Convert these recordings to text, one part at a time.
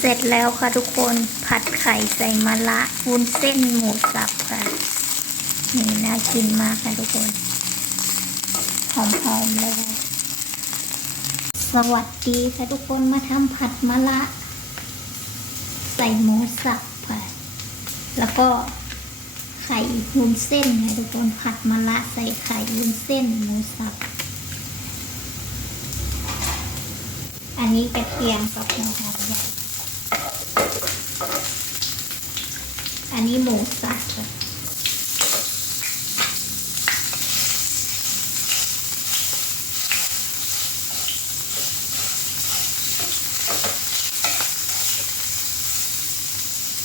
เสร็จแล้วค่ะทุกคนผัดไข่ใส่มะระวุ้นเส้นหมูสับค่ะ นี่น่ากินมากค่ะทุกคน หอมๆเลยค่ะสวัสดีค่ะทุกคนมาทำผัดมะระใส่หมูสับค่ะ แล้วก็ไข่วุ้นเส้นค่ะทุกคนผัดมะระใส่ไข่วุ้นเส้นหมูสับ อันนี้กระเทียมกับหัวหอมใหญ่ อันนี้หมูสับ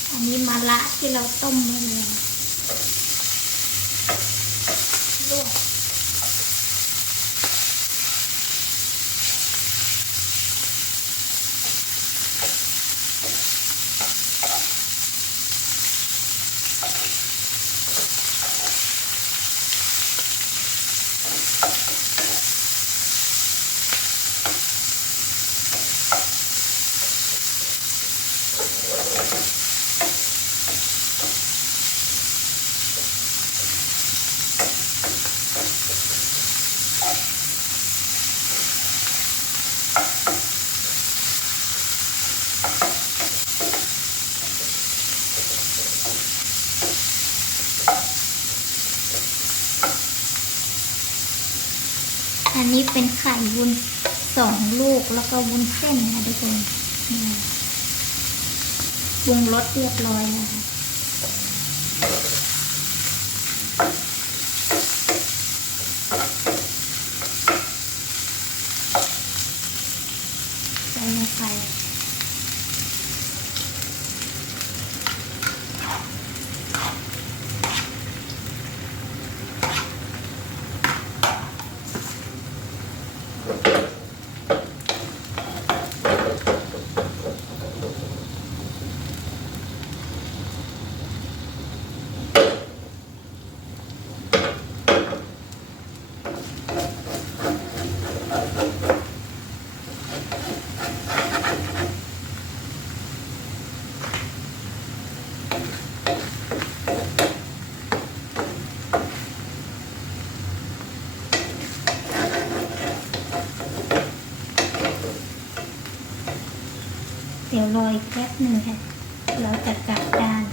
อันนี้มะระที่เราต้มมาเลย อันนี้เป็นไข่วุ้นสองลูกแล้วก็วุ้นเส้นนะทุกคนปรุงรสเรียบร้อยแล้วใส่ลงไป เดี๋ยวรออีกแป๊บหนึ่งค่ะ เราจะกลับด้าน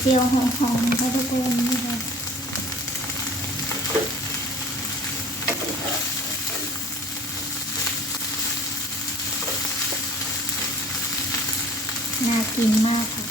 เจียวหอมๆค่ะทุกคนนี่ค่ะน่ากินมากค่ะ